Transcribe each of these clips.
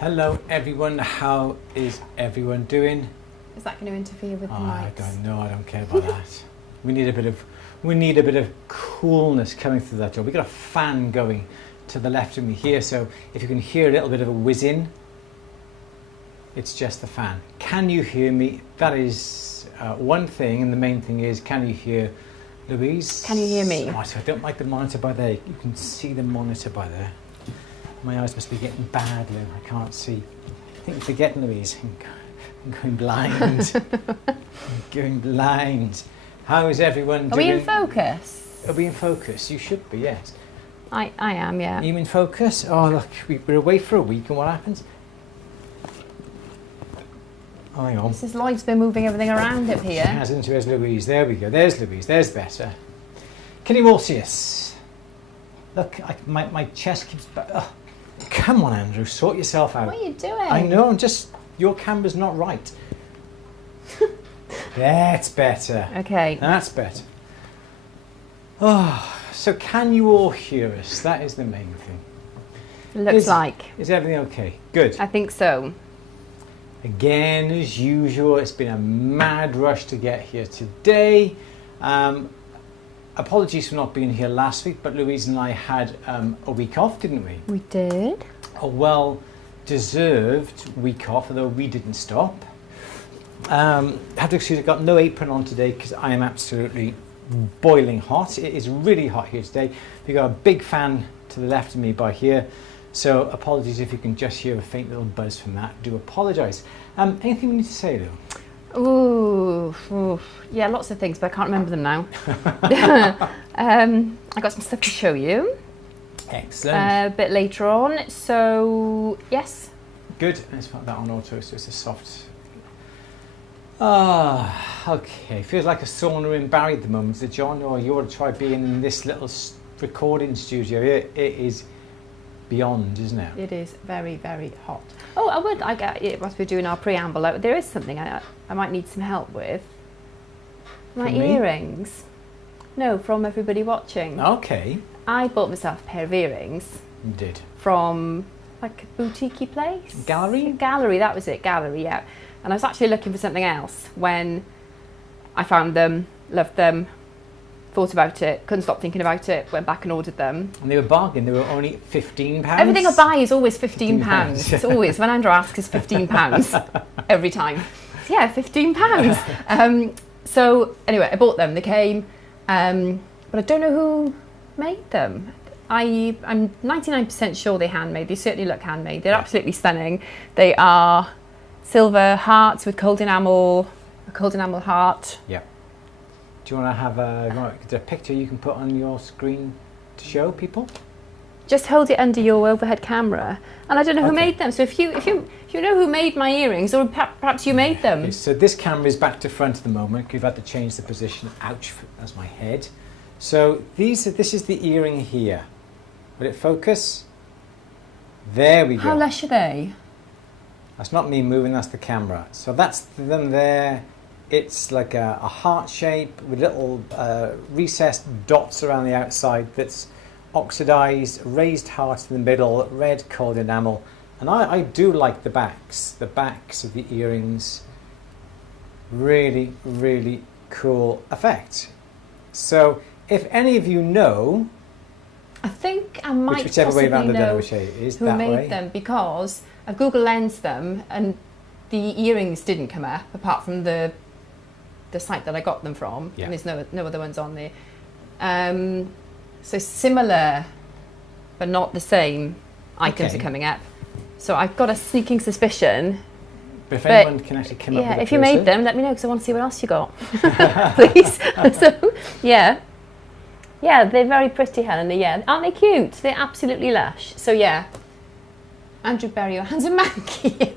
Hello everyone, how is everyone doing? Is that going to interfere with the mics? I don't know, I don't care about that. We need a bit of coolness coming through that door. We've got a fan going to the left of me here, so if you can hear a little bit of a whizzing, it's just the fan. Can you hear me? That is one thing, and the main thing is, can you hear Louise? Can you hear me? Right, so I don't like the monitor by there. You can see the monitor by there. My eyes must be getting bad, Lou. I can't see. I think you're forgetting, Louise. I'm going blind. I'm going blind. How is everyone doing? Are we in focus? Are we in focus? You should be, yes. I am, yeah. Are you in focus? Oh, look, we're away for a week, and what happens? Oh, hang on. Mrs. Lloyd's been moving everything around up here. She hasn't. Where's Louise? There we go. There's Louise. There's better. Can you all see us? Look, my chest keeps... Oh, come on, Andrew. Sort yourself out. What are you doing? I know. I'm just... Your camera's not right. That's better. Okay. That's better. Oh, so can you all hear us? That is the main thing. Looks like. Is everything okay? Good. I think so. Again, as usual, it's been a mad rush to get here today. Apologies for not being here last week, but Louise and I had a week off, didn't we? We did. A well-deserved week off, although we didn't stop. I have to excuse, I've got no apron on today because I am absolutely boiling hot. It is really hot here today. We've got a big fan to the left of me by here. So apologies if you can just hear a faint little buzz from that. Do apologise. Anything we need to say though? Ooh, yeah, lots of things, but I can't remember them now. I got some stuff to show you. Excellent. A bit later on. So yes. Good. Let's put that on auto so it's a soft. Okay. Feels like a sauna in Barry at the moment, is it, John? Or you ought to try being in this little recording studio. It is beyond, isn't it? It is very, very hot. Oh, I get it. Whilst we're doing our preamble, there is something I might need some help with. My earrings. No, from everybody watching. Okay. I bought myself a pair of earrings. You did. From like a boutique place. Gallery? Gallery, that was it. Gallery, yeah. And I was actually looking for something else when I found them, loved them, thought about it, couldn't stop thinking about it, went back and ordered them. And they were bargain, they were only £15. Everything I buy is always £15. It's always, when Andrew asks, it's £15 every time. Yeah, £15. So anyway, I bought them, they came, but I don't know who made them. I'm 99% sure they're handmade. They certainly look handmade. They're absolutely stunning. They are silver hearts with cold enamel, a cold enamel heart. Yeah. Do you want to have a picture you can put on your screen to show people? Just hold it under your overhead camera, and I don't know who made them. So if you know who made my earrings, or perhaps you made them. Okay, so this camera is back to front at the moment. We've had to change the position. Ouch! That's my head. So this is the earring here. Will it focus? There we go. How lush are they? That's not me moving. That's the camera. So that's them there. It's like a heart shape with little recessed dots around the outside that's oxidized, raised heart in the middle, red cold enamel. And I do like the backs of the earrings. Really, really cool effect. So if any of you know, I think I might whichever way around, possibly know which way it is, who that made way. them, because I've Google Lensed them and the earrings didn't come up apart from the site that I got them from, and there's no other ones on there. So similar, but not the same items are coming up. So I've got a sneaking suspicion. But if anyone can actually come up with a if you person. made them, let me know because I want to see what else you got, please. So yeah, they're very pretty, Helen. Yeah, aren't they cute? They're absolutely lush. So yeah, Andrew, bury your hands in Maggie.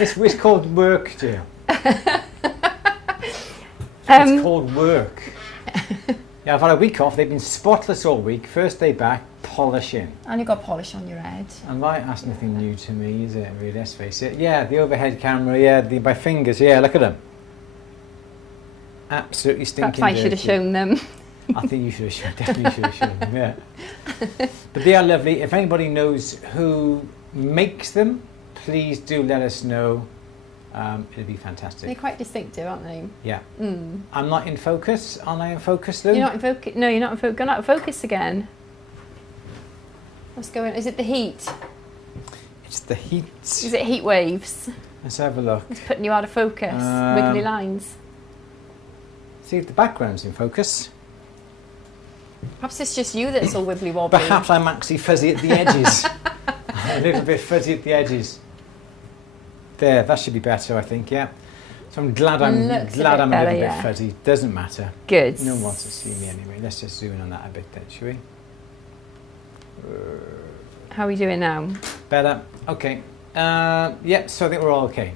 It's called work, Jill. It's called work. Yeah, I've had a week off. They've been spotless all week. First day back, polishing. And you got polish on your head. And right, that's nothing new to me, is it? Really, let's face it. Yeah, the overhead camera. Yeah, my fingers. Yeah, look at them. Absolutely stinking. Perhaps I should have shown them. I think you should have shown, definitely should have shown them, yeah. But they are lovely. If anybody knows who makes them, please do let us know. It'd be fantastic. They're quite distinctive, aren't they? Yeah. I'm not in focus. Aren't I in focus, Lou? You're not in focus. No, you're not in focus. Go out of focus again. What's going on? Is it the heat? It's the heat. Is it heat waves? Let's have a look. It's putting you out of focus. Wiggly lines. See if the background's in focus. Perhaps it's just you that's all wibbly wobbly. Perhaps I'm actually fuzzy at the edges. A little bit fuzzy at the edges. There, that should be better, I think, yeah. So I'm glad I'm a little bit fuzzy. Doesn't matter. Good. No one wants to see me anyway. Let's just zoom in on that a bit then, shall we? How are we doing now? Better. Okay. Yeah, so I think we're all okay.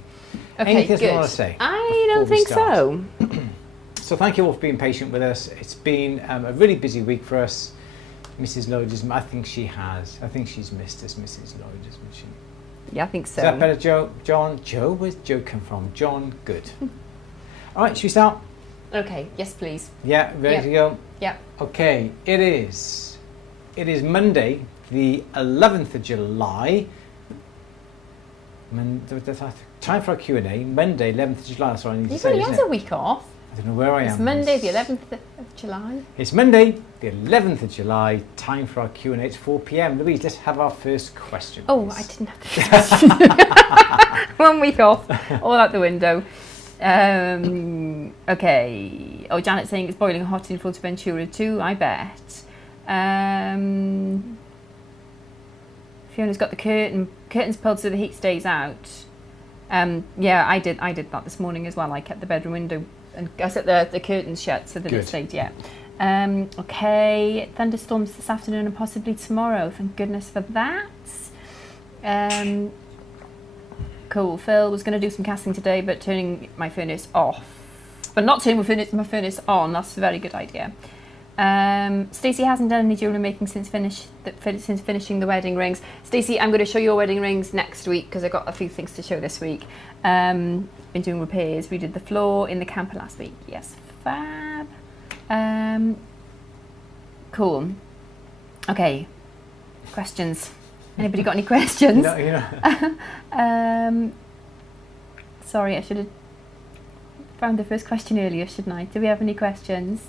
Okay, Anything good. else you want to say? I don't think so. So thank you all for being patient with us. It's been a really busy week for us. Mrs. Lloyd I think she has. I think she's missed us, Mrs. Lloyd, hasn't she? Yeah, I think so. Is that better, Joe? John? Joe? Where's Joe come from? John? Good. All right, should we start? Okay, yes please. Yeah, ready to go? Yeah. Okay, it is Monday, the 11th of July. Time for our Q&A. Monday, 11th of July. That's what I need to say. He has a week off. I don't know where I am. It's Monday, the 11th of July. It's Monday, the 11th of July. Time for our Q&A. It's 4 p.m. Louise, let's have our first question. Oh, please. I didn't have the question. 1 week off, all out the window. Okay. Oh, Janet's saying it's boiling hot in Fuerteventura too, I bet. Fiona's got the curtains pulled so the heat stays out. Yeah, I did that this morning as well. I kept the bedroom window and I set the curtains shut so that it stayed, yeah. Okay, thunderstorms this afternoon and possibly tomorrow. Thank goodness for that. Cool. Phil was going to do some casting today, but turning my furnace off. But not turning my furnace on. That's a very good idea. Stacey hasn't done any jewellery making since finishing the wedding rings. Stacey, I'm going to show your wedding rings next week because I've got a few things to show this week. Been doing repairs. We did the floor in the camper last week. Yes, fab. Cool. Okay. Questions. Anybody got any questions? Sorry, I should have found the first question earlier, shouldn't I? Do we have any questions?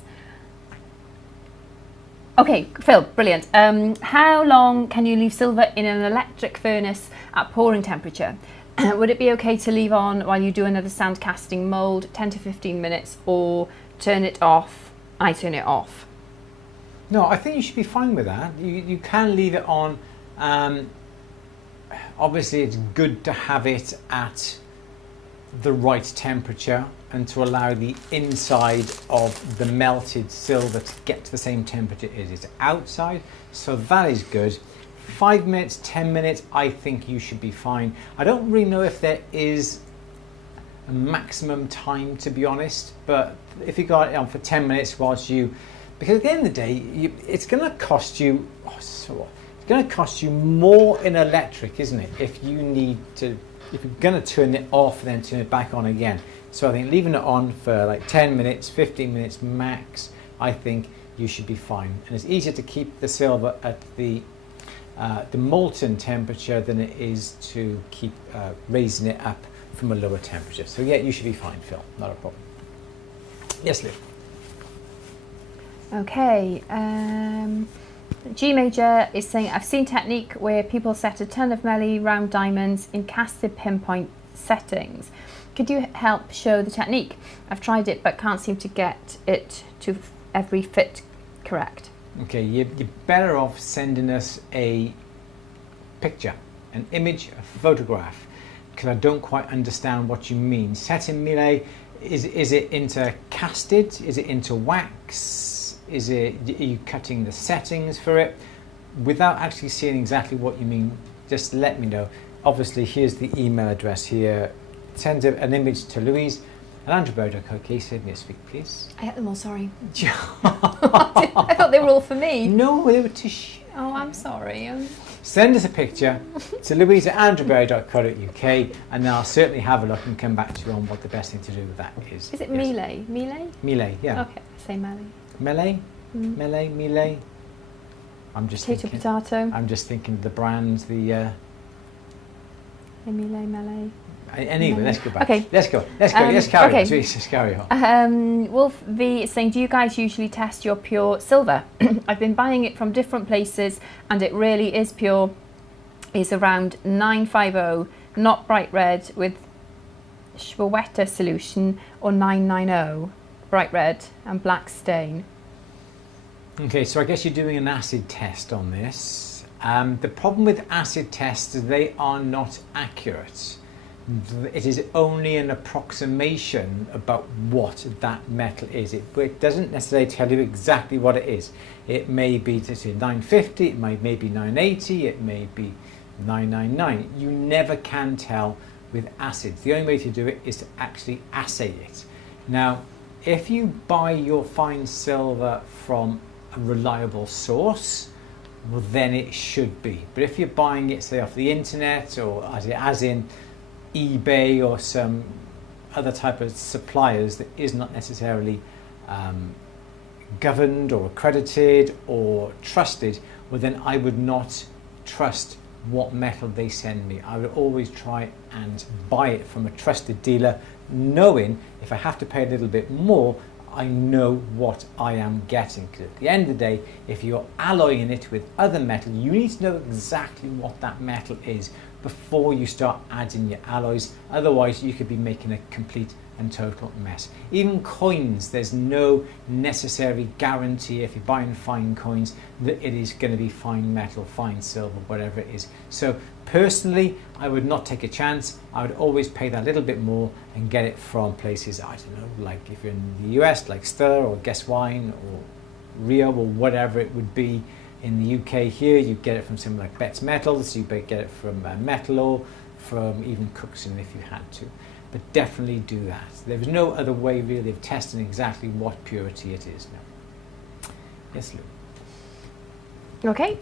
Okay, Phil, brilliant. How long can you leave silver in an electric furnace at pouring temperature? Would it be okay to leave on while you do another sand casting mould, 10 to 15 minutes, or turn it off? I turn it off. No, I think you should be fine with that. You can leave it on. Obviously, it's good to have it at the right temperature and to allow the inside of the melted silver to get to the same temperature as it's outside. So that is good. 5 minutes, 10 minutes, I think you should be fine. I don't really know if there is a maximum time, to be honest, but if you got it on for 10 minutes whilst you, because at the end of the day, it's going to cost you, it's going to cost you more in electric, isn't it? If you're going to turn it off and then turn it back on again. So I think leaving it on for like 10 minutes, 15 minutes max, I think you should be fine. And it's easier to keep the silver at the molten temperature than it is to keep raising it up from a lower temperature. So yeah, you should be fine, Phil, not a problem. Yes, Liv. Okay, G Major is saying, I've seen technique where people set a ton of melee round diamonds in casted pinpoint settings. Could you help show the technique? I've tried it but can't seem to get it to every fit correct. Okay, you're better off sending us a picture, an image, a photograph, because I don't quite understand what you mean. Setting melee, is it into casted? Is it into wax? Are you cutting the settings for it? Without actually seeing exactly what you mean, just let me know. Obviously, here's the email address here. Send an image to Louise at andrewandlouise.co.uk. Send me a speak, please. I ate them all, sorry. I thought they were all for me. No, they were to share. Oh, I'm sorry. Send us a picture to Louise at andrewandlouise.co.uk and then I'll certainly have a look and come back to you on what the best thing to do with that is. Is it melee? Melee? Melee, yeah. Okay, say melee. Melee? Melee. I'm just Potato. I'm just thinking of the brand, the. Melee. Anyway, let's go back. Okay. Let's carry on. Let's carry on. Wolf V is saying, do you guys usually test your pure silver? I've been buying it from different places and it really is pure. It's around 950, not bright red, with Schwawetta solution, or 990, bright red and black stain. Okay, so I guess you're doing an acid test on this. The problem with acid tests is they are not accurate. It is only an approximation about what that metal is. It doesn't necessarily tell you exactly what it is. It may be 950, it may be 980, it may be 999. You never can tell with acids. The only way to do it is to actually assay it. Now, if you buy your fine silver from a reliable source, well, then it should be. But if you're buying it, say, off the internet, or as in eBay or some other type of suppliers that is not necessarily governed or accredited or trusted, well, then I would not trust what metal they send me. I would always try and buy it from a trusted dealer, knowing if I have to pay a little bit more, I know what I am getting. Because at the end of the day, if you're alloying it with other metal, you need to know exactly what that metal is before you start adding your alloys. Otherwise, you could be making a complete and total mess. Even coins, there's no necessary guarantee if you're buying fine coins that it is going to be fine metal, fine silver, whatever it is. So personally, I would not take a chance. I would always pay that little bit more and get it from places, I don't know, like if you're in the US, like Stir or Guess Wine or Rio or whatever it would be. In the UK here, you get it from something like Betts Metals, you get it from Metal Ore, from even Cookson if you had to. But definitely do that. There's no other way really of testing exactly what purity it is now. Yes, Lou. Okay.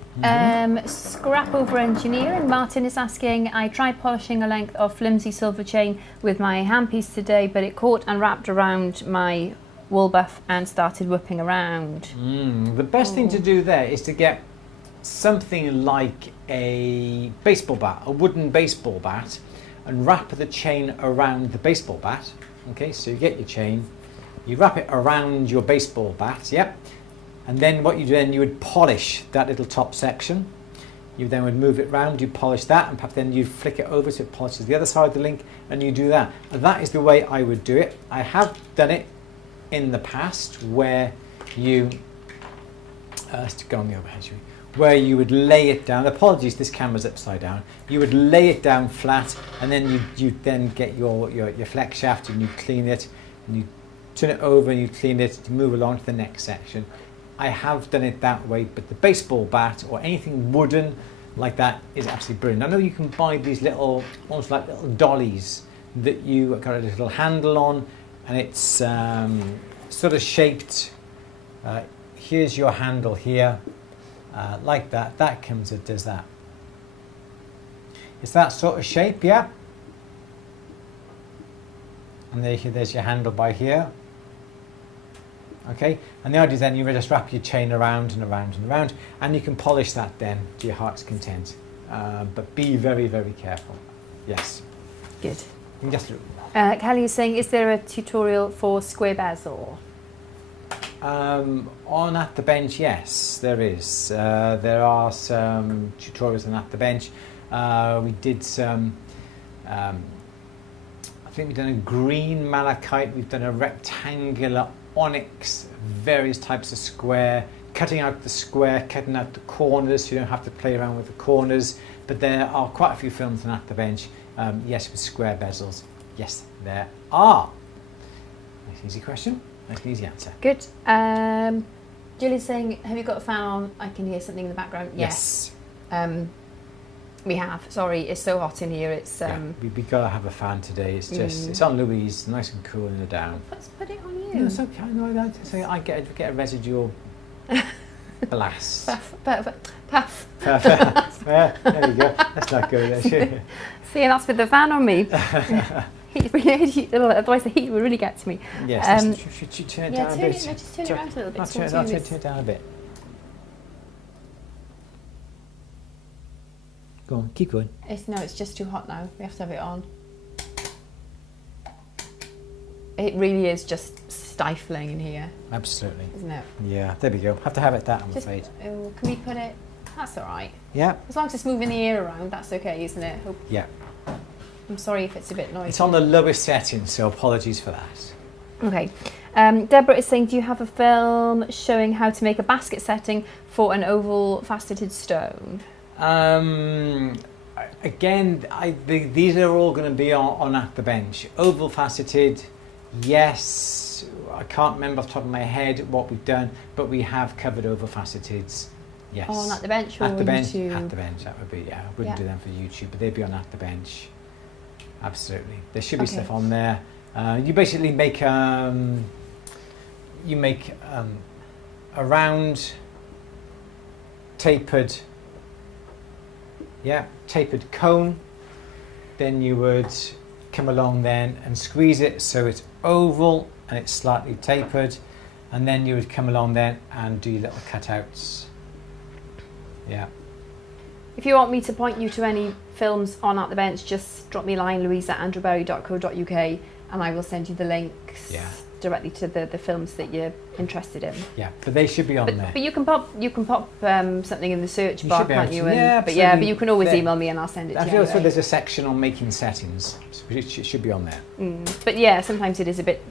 Scrap over engineering. Martin is asking, I tried polishing a length of flimsy silver chain with my handpiece today, but it caught and wrapped around my wool buff and started whipping around. The best thing to do there is to get something like a baseball bat, a wooden baseball bat, and wrap the chain around the baseball bat. Okay, so you get your chain, you wrap it around your baseball bat, yep, and then what you do then, you would polish that little top section. You then would move it round, you polish that, and perhaps then you flick it over so it polishes the other side of the link, and you do that. And that is the way I would do it. I have done it in the past where you, let's go on the overhead, shall we? Where you would lay it down. Apologies, this camera's upside down. You would lay it down flat, and then you then get your flex shaft and you clean it, and you turn it over and you clean it to move along to the next section. I have done it that way, but the baseball bat or anything wooden like that is absolutely brilliant. I know you can buy these little, almost like little dollies that you got a little handle on, and it's sort of shaped. Here's your handle here. Like that, that comes, it does that. It's that sort of shape, yeah? And there's your handle by here. Okay, and the idea is then you just wrap your chain around and around and around, and you can polish that then to your heart's content. But be very, very careful. Yes. Good. Yes, Lou. Kelly is saying, is there a tutorial for square bezel? On At the Bench, yes, there is. There are some tutorials on At the Bench. We did some, I think we've done a green malachite, we've done a rectangular onyx, various types of square, cutting out the square, cutting out the corners so you don't have to play around with the corners. But there are quite a few films on At the Bench, yes, with square bezels. Yes, there are. Nice easy question. Nice and easy answer. Good. Julie's saying, have you got a fan on? I can hear something in the background. Yes. We have. Sorry, it's so hot in here. It's we gotta have a fan today. It's just it's on Louise, nice and cool in the down. Let's put it on you. No, it's okay. No, I get a residual blast. Puff. Perfect. There you go. Let's not go there. See, that's with the fan on me. Otherwise the heat would really get to me. Yes, should you turn it down a bit? Just turn it around a little bit. I'll turn it down a bit. Go on, keep going. It's just too hot now. We have to have it on. It really is just stifling in here. Absolutely. Isn't it? Yeah, there we go. Have to have it that, I'm afraid. Oh, can we put it? That's all right. Yeah. As long as it's moving the air around, that's okay, isn't it? Yeah. I'm sorry if it's a bit noisy. It's on the lowest setting, so apologies for that. Okay. Deborah is saying, do you have a film showing how to make a basket setting for an oval faceted stone? Again, these are all going to be on at the bench. Oval faceted, yes. I can't remember off the top of my head what we've done, but we have covered oval faceteds. Yes. Oh, on at the bench or at the bench? YouTube? At the bench, that would be, yeah. I wouldn't do them for YouTube, but they'd be on at the bench. Absolutely. There should be stuff on there. You basically make a round tapered cone. Then you would come along then and squeeze it so it's oval and it's slightly tapered, and then you would come along then and do your little cutouts. Yeah. If you want me to point you to any films on At the Bench, just drop me a line, louise@andrewberry.co.uk, and I will send you the links directly to the films that you're interested in. Yeah, but they should be on there. But you can pop something in the search bar, can't you? But you can always email me and I'll send it to you. Also, there's a section on making settings, so it should be on there. But yeah, sometimes it is a bit.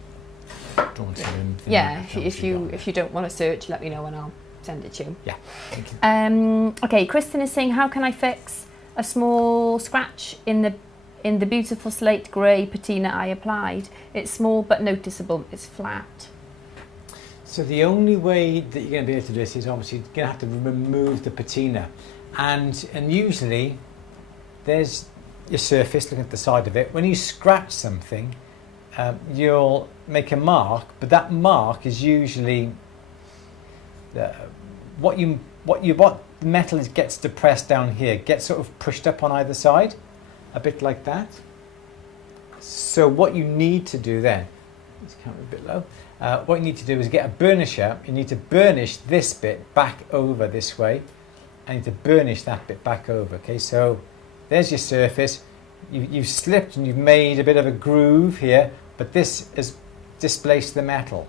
Yeah, if you don't want to search, let me know and I'll send it to you. Yeah, thank you. Okay, Kristen is saying, how can I fix a small scratch in the beautiful slate grey patina I applied? It's small but noticeable. It's flat. So the only way that you're going to be able to do this is obviously you're going to have to remove the patina, and usually there's your surface. Looking at the side of it, when you scratch something, you'll make a mark, but that mark is usually what metal gets depressed down here, gets sort of pushed up on either side, a bit like that. So what you need to do then, this camera a bit low, what you need to do is get a burnisher. You need to burnish this bit back over this way, and you need to burnish that bit back over. Okay, so there's your surface. You've slipped and you've made a bit of a groove here, but this has displaced the metal.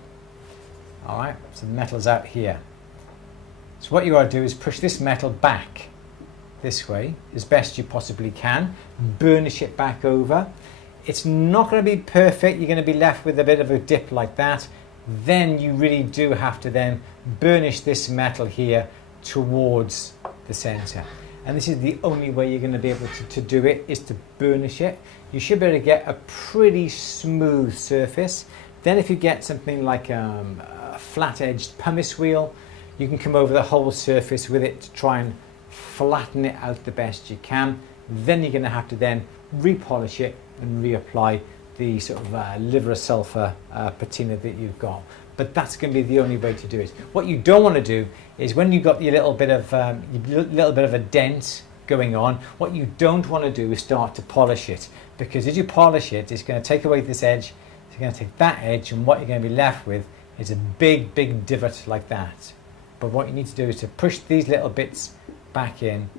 All right, so the metal's out here. So what you got to do is push this metal back this way as best you possibly can, burnish it back over. It's not going to be perfect. You're going to be left with a bit of a dip like that. Then you really do have to then burnish this metal here towards the center. And this is the only way you're going to be able to do it, is to burnish it. You should be able to get a pretty smooth surface. Then if you get something like a flat-edged pumice wheel, you can come over the whole surface with it to try and flatten it out the best you can. Then you're going to have to then repolish it and reapply the sort of liver sulfur patina that you've got. But that's going to be the only way to do it. What you don't want to do is when you've got your little bit of a dent going on, what you don't want to do is start to polish it, because as you polish it, it's going to take away this edge, it's going to take that edge, and what you're going to be left with is a big divot like that. But what you need to do is to push these little bits back in,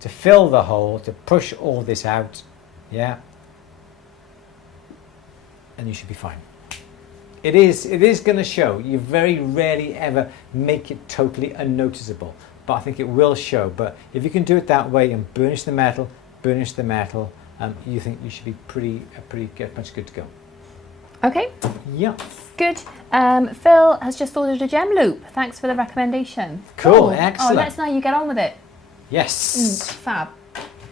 to fill the hole, to push all this out, yeah, and you should be fine. It is going to show. You very rarely ever make it totally unnoticeable, but I think it will show. But if you can do it that way and burnish the metal, you think you should be pretty much good to go. Okay. Yeah. Good. Phil has just ordered a gem loop. Thanks for the recommendation. Cool. Excellent. Oh, let us know you get on with it. Yes. Fab.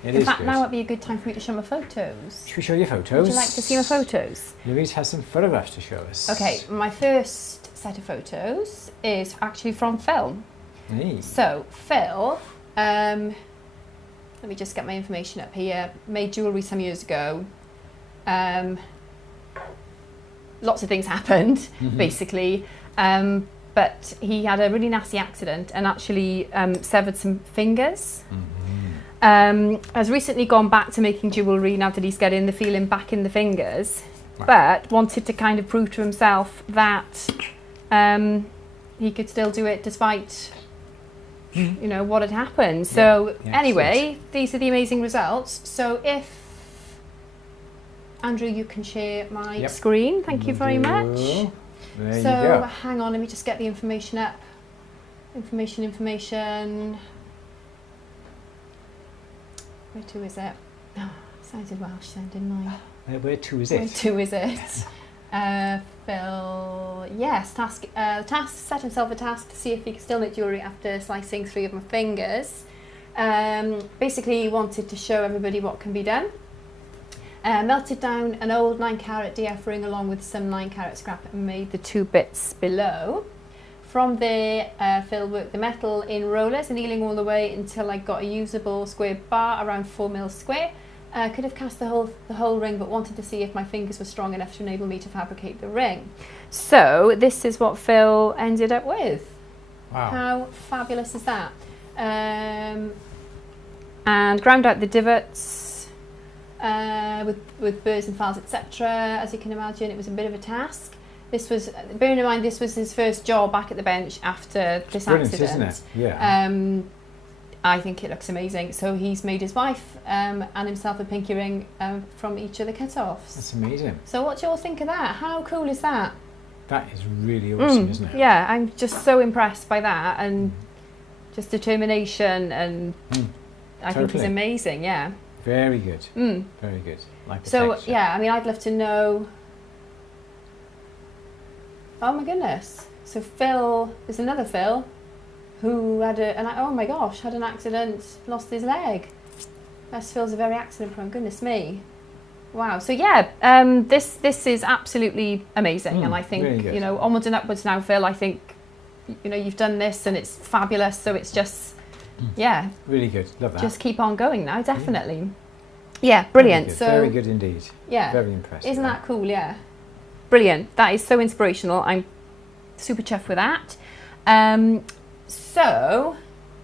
In fact, now would be a good time for me to show my photos. Should we show you photos? Would you like to see my photos? Louise has some photographs to show us. Okay, my first set of photos is actually from Phil. Hey. So, Phil, let me just get my information up here, made jewellery some years ago. Lots of things happened, basically. But he had a really nasty accident and actually severed some fingers. has recently gone back to making jewellery now that he's getting the feeling back in the fingers, but wanted to kind of prove to himself that he could still do it despite you know what had happened. So anyway, these are the amazing results. So if Andrew, you can share my screen. Thank you very much. There you so go. hang on, let me just get the information up. Information. Where to is it? Oh, sounded Welsh then, didn't I? Where to is it? Where to is it? Phil, yes, set himself a task to see if he could still make jewellery after slicing 3 of my fingers. Basically, he wanted to show everybody what can be done. Melted down an old 9-carat DF ring along with some 9-carat scrap and made the 2 bits below. From there, Phil worked the metal in rollers, annealing all the way until I got a usable square bar around 4 mil square. Could have cast the whole ring, but wanted to see if my fingers were strong enough to enable me to fabricate the ring. So this is what Phil ended up with. Wow. How fabulous is that? And ground out the divots with burrs and files, etc. As you can imagine, it was a bit of a task. This was, bearing in mind, this was his first job back at the bench after this accident. Isn't it? Yeah. I think it looks amazing. So he's made his wife and himself a pinky ring from each of the cut-offs. That's amazing. So what do you all think of that? How cool is that? That is really awesome, isn't it? Yeah, I'm just so impressed by that, and just determination, and I think it's amazing, yeah. Very good. Very good. Like the so, texture. yeah, I mean, I'd love to know... Oh my goodness. So Phil, there's another Phil, who had oh my gosh, had an accident, lost his leg. Best Phil's a very accident prone, goodness me. Wow, so yeah, this is absolutely amazing, and I think, really you know, onwards and upwards now, Phil. I think, you know, you've done this and it's fabulous, so it's just, yeah. Really good, love that. Just keep on going now, definitely. Yeah, brilliant. Very good indeed. Yeah. Very impressive. Isn't that cool, yeah. Brilliant, that is so inspirational. I'm super chuffed with that. So,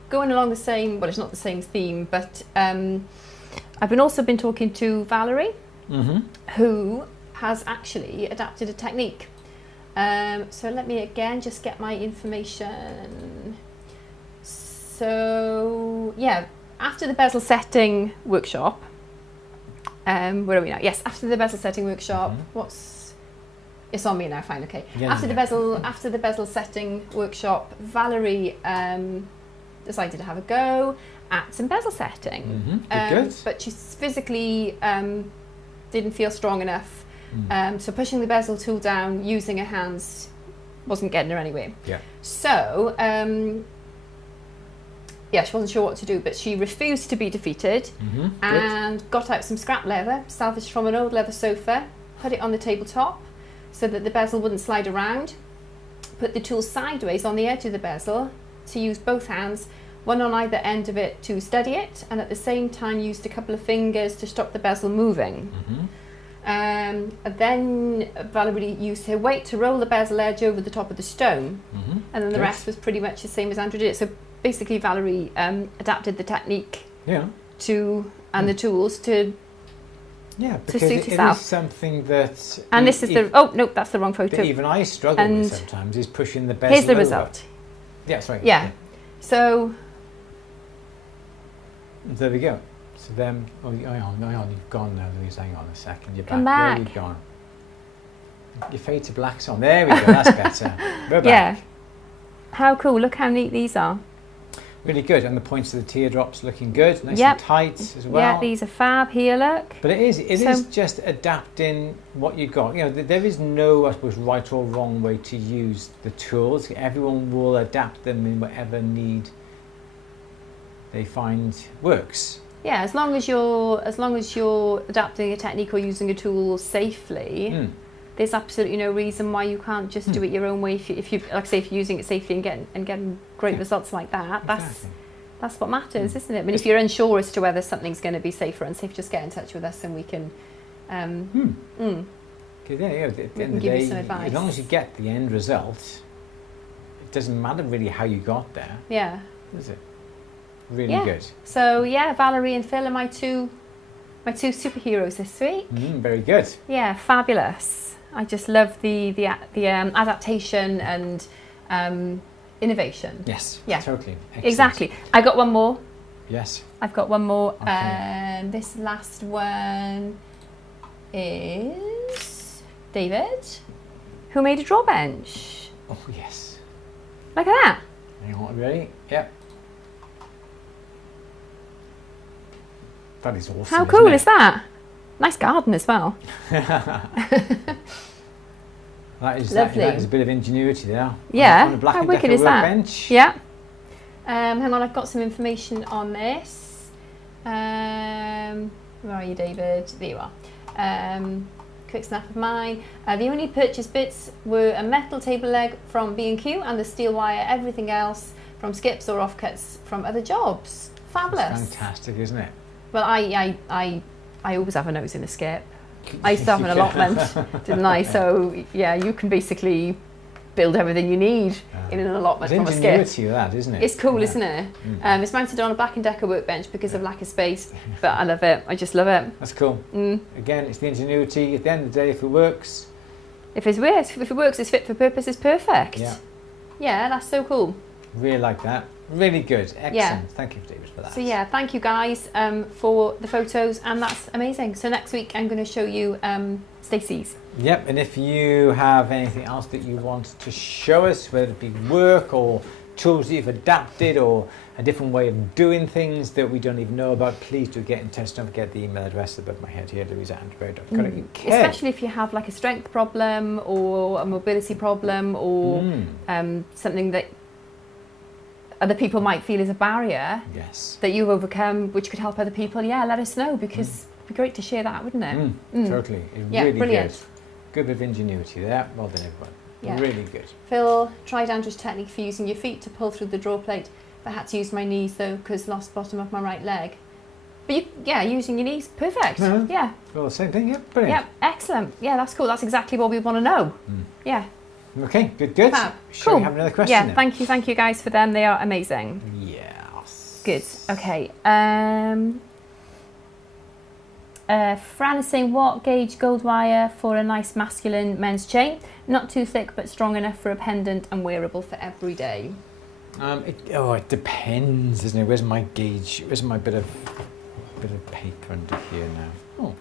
going along the same, well, it's not the same theme, but I've also been talking to Valerie, who has actually adapted a technique. So let me again just get my information. So, yeah, after the bezel setting workshop, where are we now? Yes, after the bezel setting workshop, it's on me now, fine, okay. Yeah, after the bezel setting workshop, Valerie decided to have a go at some bezel setting. Good. But she physically didn't feel strong enough. So pushing the bezel tool down, using her hands, wasn't getting her anywhere. Yeah. So, yeah, she wasn't sure what to do, but she refused to be defeated and got out some scrap leather, salvaged from an old leather sofa, put it on the tabletop, so that the bezel wouldn't slide around, put the tool sideways on the edge of the bezel to use both hands, one on either end of it to steady it, and at the same time used a couple of fingers to stop the bezel moving. And then Valerie used her weight to roll the bezel edge over the top of the stone, and then the rest was pretty much the same as Andrew did it. So basically Valerie adapted the technique to, and the tools to because suit herself. It is something that... And this is the... Oh, no, that's the wrong photo. That even I struggle with sometimes, is pushing the bezel Here's the over. result. Yeah, sorry. Yeah. So... There we go. So then... Oh, hang on, you've gone now, Louise. Hang on a second. You're Come back. back. Where have you gone? Your fade to black's on. There we go, that's better. We're back. Yeah. How cool. Look how neat these are. Really good, and the points of the teardrops looking good, nice and tight as well. Yeah, these are fab. Here, look. But it is just adapting what you've got. You know, there is no, I suppose, right or wrong way to use the tools. Everyone will adapt them in whatever need they find works. Yeah, as long as you're adapting a technique or using a tool safely, there's absolutely no reason why you can't just do it your own way. If you like, say, if you're using it safely and getting great results like that, that's what matters, isn't it? I mean, if you're unsure as to whether something's going to be safe or unsafe, just get in touch with us and we can. At the end of the day, as long as you get the end result, it doesn't matter really how you got there. Yeah. Does it? Really Yeah. good. So yeah, Valerie and Phil are my two superheroes this week. Very good. Yeah, fabulous. I just love the adaptation and innovation. Yes. Yeah. Totally. Excellent. Exactly. I got one more. Yes. I've got one more. Okay. This last one is David, who made a draw bench. Oh yes. Look at that. Hang on, ready? Yep. That is awesome. How cool is that? Nice garden as well. That is Lovely. that is a bit of ingenuity there. Yeah. On a Black How and wicked Decker is that? workbench. Yeah. Hang on, I've got some information on this. Where are you, David? There you are. Quick snap of mine. The only purchased bits were a metal table leg from B&Q and the steel wire. Everything else from skips or offcuts from other jobs. Fabulous. That's fantastic, isn't it? Well, I always have a nose in a skip. I used to have an allotment, didn't I? So yeah, you can basically build everything you need in an allotment There's from a skip. ingenuity of that, isn't it? It's cool, Yeah. isn't it? It's mounted on a Black and Decker workbench because of lack of space, but I love it. I just love it. That's cool. Again, it's the ingenuity. At the end of the day, if it works. If it works, it's fit for purpose, it's perfect. Yeah. Yeah, that's so cool. Really like that. Really good. Excellent. Yeah. Thank you, David, for that. So yeah, thank you guys for the photos, and that's amazing. So next week I'm going to show you Stacey's. Yep, and if you have anything else that you want to show us, whether it be work or tools that you've adapted or a different way of doing things that we don't even know about, please do get in touch. Don't forget the email address above my head here, louise@andrew.co.uk. Especially if you have like a strength problem or a mobility problem or something that other people might feel is a barrier Yes. that you've overcome, which could help other people. Yeah, let us know, because it'd be great to share that, wouldn't it? Totally. It's Yeah, really brilliant. good. Good bit of ingenuity there. Well done, everyone. Yeah. Really good. Phil tried Andrew's technique for using your feet to pull through the draw plate, but had to use my knees though because lost bottom of my right leg. But using your knees, perfect. Yeah. Well, same thing. Yeah, brilliant. Yeah, excellent. Yeah, that's cool. That's exactly what we want to know. Yeah. Okay, good. Fab. Shall Cool. we have another question Yeah, then? thank you guys for them. They are amazing. Yes. Good. Okay. Fran is saying, what gauge gold wire for a nice masculine men's chain? Not too thick, but strong enough for a pendant and wearable for every day. It depends, doesn't it? Where's my gauge? Where's my bit of paper under here now? Oh,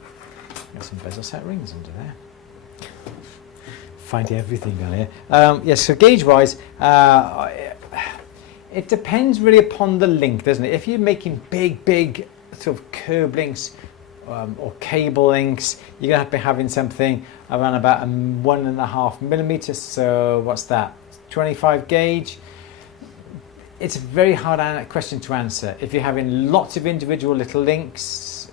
got some bezel set rings under there. Find everything down here. Yes, so gauge-wise, it depends really upon the link, doesn't it? If you're making big sort of curb links or cable links, you're going to have to be having something around about 1.5 millimeters. So what's that? 25 gauge. It's a very hard question to answer. If you're having lots of individual little links,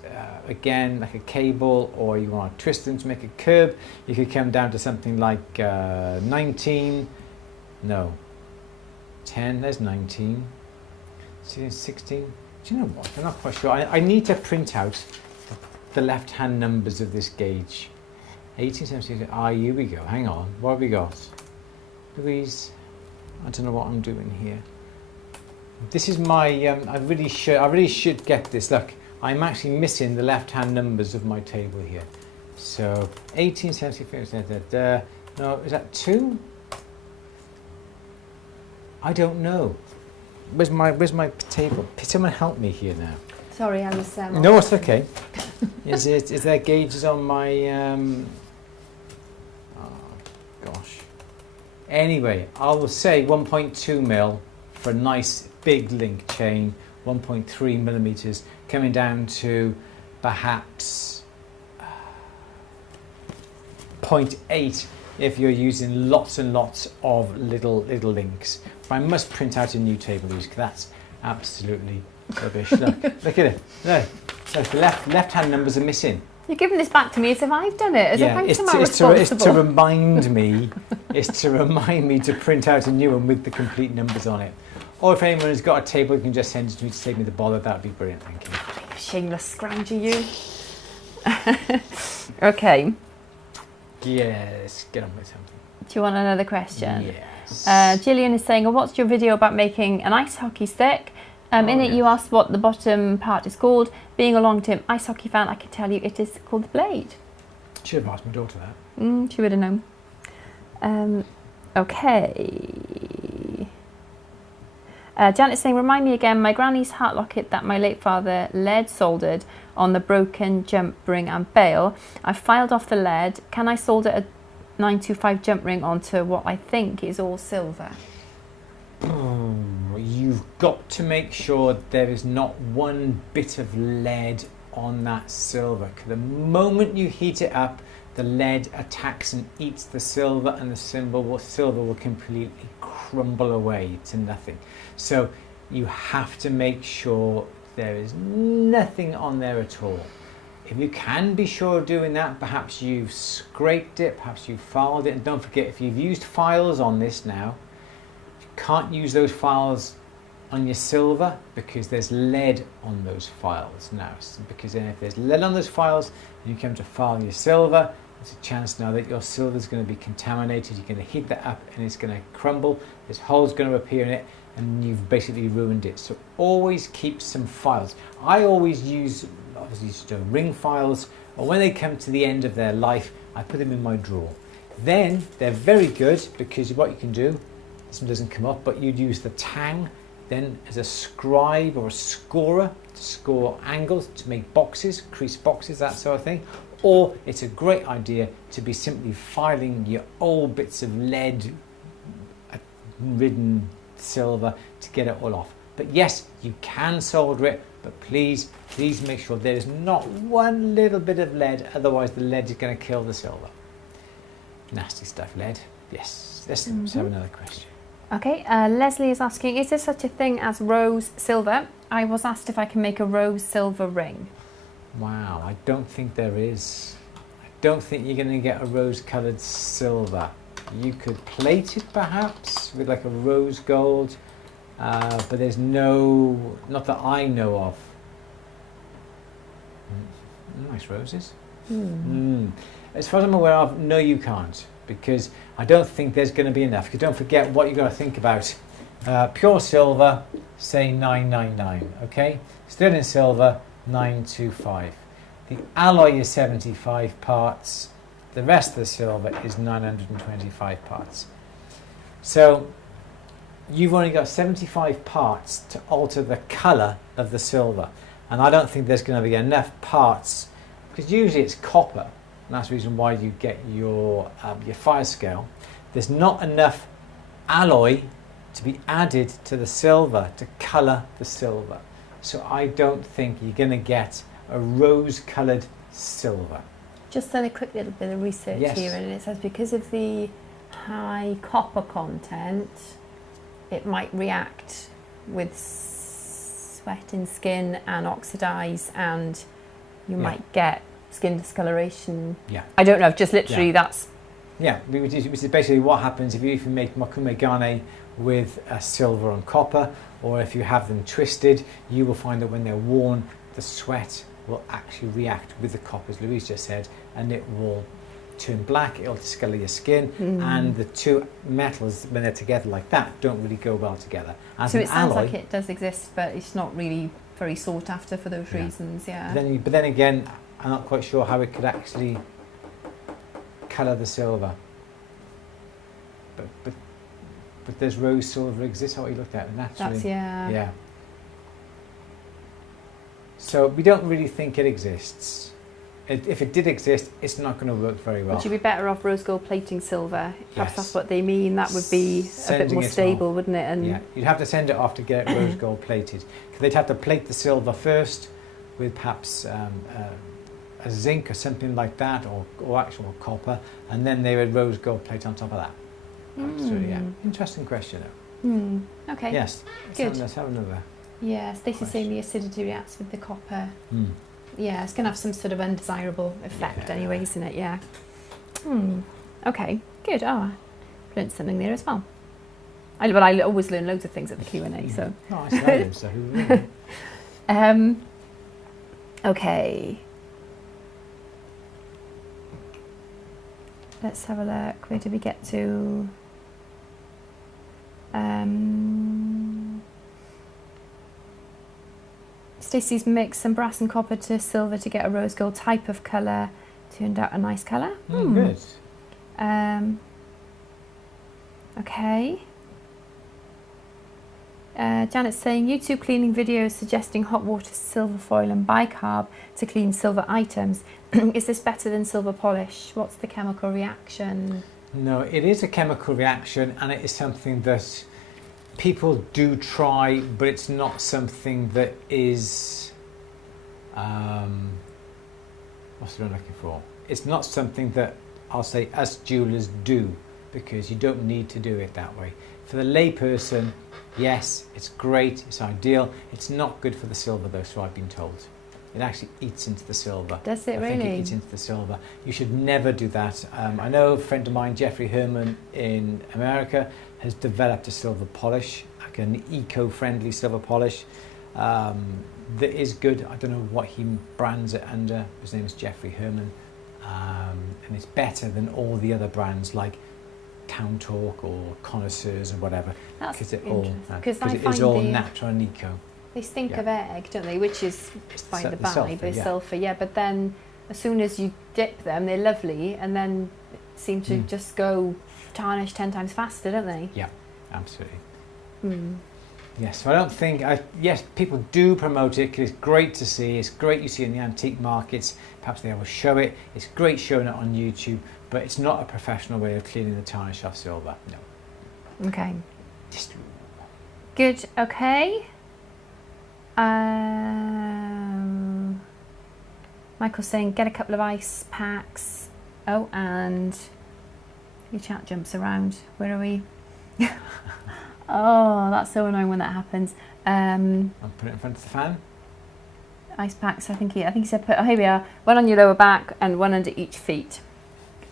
again, like a cable, or you want to twist them to make a curb, you could come down to something like 10, there's 19, 16. Do you know what? I'm not quite sure. I need to print out the left-hand numbers of this gauge. 18, 17, here we go. Hang on. What have we got? Louise, I don't know what I'm doing here. This is my, I really should get this. Look, I'm actually missing the left-hand numbers of my table here. So 18, 17, no, is that 2? I don't know. Where's my table? Someone help me here now. Sorry, I was... No, it's okay. Is there gauges on my... oh, gosh. Anyway, I will say 1.2 mil for a nice big link chain, 1.3 millimeters, coming down to perhaps 0.8 if you're using lots and lots of little links. But I must print out a new table, because that's absolutely rubbish. Look at it. Look, the left-hand numbers are missing. You're giving this back to me as if I've done it, as if I'm somehow responsible. It's to remind me. It's to remind me to print out a new one with the complete numbers on it. Or if anyone has got a table, you can just send it to me to save me the bother. That would be brilliant. Thank you. Shameless scrounger, you. Okay. Yes, get on with something. Do you want another question? Yes. Gillian is saying, what's your video about making an ice hockey stick? In it, you asked what the bottom part is called. Being a long-term ice hockey fan, I can tell you it is called the blade. Should have asked my daughter that. She would have known. Okay. Janet's saying, remind me again, my granny's heart locket that my late father lead soldered on the broken jump ring and bail. I filed off the lead. Can I solder a 925 jump ring onto what I think is all silver? You've got to make sure there is not one bit of lead on that silver. 'Cause the moment you heat it up, the lead attacks and eats the silver, and the silver will completely crumble away to nothing. So you have to make sure there is nothing on there at all. If you can be sure of doing that, perhaps you've scraped it, perhaps you've filed it, and don't forget, if you've used files on this now, you can't use those files on your silver because there's lead on those files now. So because then if there's lead on those files and you come to file your silver, there's a chance now that your silver is going to be contaminated. You're going to heat that up and it's going to crumble. There's holes going to appear in it and you've basically ruined it. So always keep some files. I always use, obviously, ring files, or when they come to the end of their life, I put them in my drawer. Then they're very good because what you can do, this one doesn't come up, but you'd use the tang then as a scribe or a scorer to score angles, to make boxes, crease boxes, that sort of thing. Or it's a great idea to be simply filing your old bits of lead ridden silver to get it all off. But yes, you can solder it, but please make sure there is not one little bit of lead, otherwise the lead is going to kill the silver. Nasty stuff, lead. Yes, let's have another question. Okay, Leslie is asking, is there such a thing as rose silver? I was asked if I can make a rose silver ring. Wow, I don't think there is. I don't think you're going to get a rose coloured silver. You could plate it perhaps with like a rose gold, but there's not that I know of. Nice roses. As far as I'm aware of, no you can't, because I don't think there's going to be enough. Because don't forget what you've got to think about. Pure silver, say 999, okay? Sterling silver, 925. The alloy is 75 parts. The rest of the silver is 925 parts. So you've only got 75 parts to alter the colour of the silver. And I don't think there's going to be enough parts, because usually it's copper. And that's the reason why you get your fire scale. There's not enough alloy to be added to the silver to colour the silver. So I don't think you're going to get a rose-coloured silver. Just done a quick little bit of research here, and it says because of the high copper content, it might react with sweat in skin and oxidise, and you might get skin discoloration. Yeah. I don't know, just literally that's... Yeah, which is basically what happens if you make makume gane with silver and copper, or if you have them twisted, you will find that when they're worn, the sweat will actually react with the copper, as Louise just said, and it will turn black, it'll discolour your skin, and the two metals, when they're together like that, don't really go well together. As so it sounds alloy, like it does exist, but it's not really very sought after for those reasons, But then again, I'm not quite sure how it could actually colour the silver. But does rose silver exist? How you looked at it naturally? That's, yeah. So we don't really think it exists. If it did exist, it's not going to work very well. Would you be better off rose gold plating silver? Perhaps Yes. that's what they mean. That would be a bit more stable, wouldn't it? And yeah, you'd have to send it off to get it rose gold plated. Because they'd have to plate the silver first with perhaps a zinc or something like that, or actual copper, and then they would rose gold plate on top of that. So yeah, interesting question though. Okay. Yes. Good. Let's have another. Yeah, Stacey's saying the acidity reacts with the copper. Mm. Yeah, it's going to have some sort of undesirable effect anyway, isn't it? Yeah. Okay, good. Oh, I learned something there as well. I always learn loads of things at the Q&A, so. Oh, I learned so who really? Okay. Let's have a look. Where did we get to? Stacey's mixed some brass and copper to silver to get a rose gold type of colour. Turned out a nice colour. Good. Okay. Janet's saying YouTube cleaning videos suggesting hot water, silver foil and bicarb to clean silver items. Is this better than silver polish? What's the chemical reaction? No, it is a chemical reaction, and it is something that people do try, but it's not something that is what's the word I'm looking for? It's not something that I'll say us jewelers do, because you don't need to do it that way. For the layperson, yes, it's great, it's ideal. It's not good for the silver though, so I've been told. It actually eats into the silver. Does it really? I think it eats into the silver. You should never do that. I know a friend of mine, Jeffrey Herman in America, has developed a silver polish, like an eco-friendly silver polish that is good. I don't know what he brands it under. His name is Jeffrey Herman, and it's better than all the other brands like Town Talk or Connoisseurs or whatever. That's interesting, because it is all natural and eco. They stink of egg, don't they? Which is by the by, sulphur, but sulphur, yeah. But then, as soon as you dip them, they're lovely, and then seem to just go tarnish 10 times faster, don't they? Yeah, absolutely. Yes, so I don't think. Yes, people do promote it because it's great to see. It's great you see in the antique markets. Perhaps they will show it. It's great showing it on YouTube, but it's not a professional way of cleaning the tarnish off silver. No. Okay. Good. Okay. Michael's saying get a couple of ice packs. Oh, and your chat jumps around. Where are we? Oh, that's so annoying when that happens. I'll put it in front of the fan. Ice packs. I think he said put. Oh, here we are. One on your lower back and one under each feet,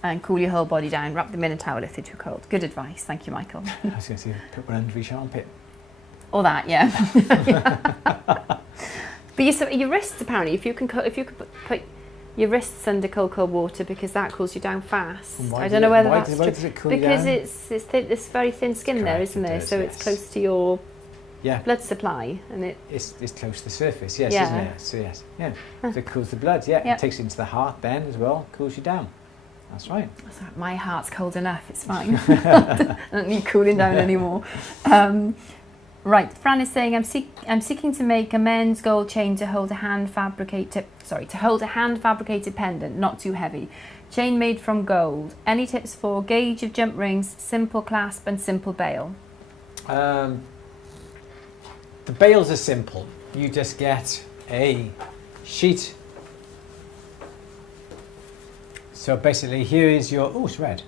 and cool your whole body down. Wrap them in a towel if they're too cold. Good advice. Thank you, Michael. I was going to say put one under each armpit. All that, yeah. But your wrists, apparently, if you could put your wrists under cold water, because that cools you down fast. I don't know whether that's why true. Does it cool because you down? it's thin, it's very thin skin there, isn't there? So yes. it's close to your Yeah. blood supply, and It's close to the surface, yes, Yeah. isn't it? So yes, yeah. So it cools the blood, yeah. Yep. It takes it into the heart then as well, cools you down. That's right. That's right, my heart's cold enough, it's fine. I don't need cooling down anymore. Right, Fran is saying I'm seeking to make a men's gold chain to hold a hand fabricated pendant, not too heavy. Chain made from gold. Any tips for gauge of jump rings, simple clasp and simple bail? The bails are simple. You just get a sheet. So basically here is your, oh, it's red.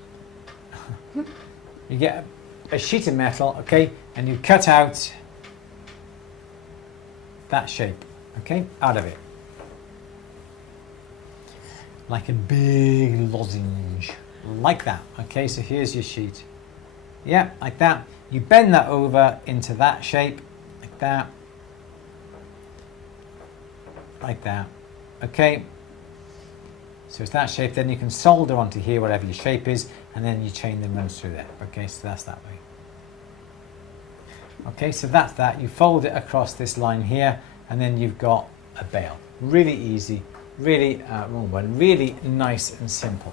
You get a sheet of metal, okay, and you cut out that shape, okay, out of it. Like a big lozenge, like that, okay, so here's your sheet. Yeah, like that. You bend that over into that shape, like that, okay. So it's that shape, then you can solder onto here, whatever your shape is, and then your chain then runs through there, okay, so that's that way. Okay, so that's that. You fold it across this line here, and then you've got a bail. Really easy, really, wrong one, really nice and simple.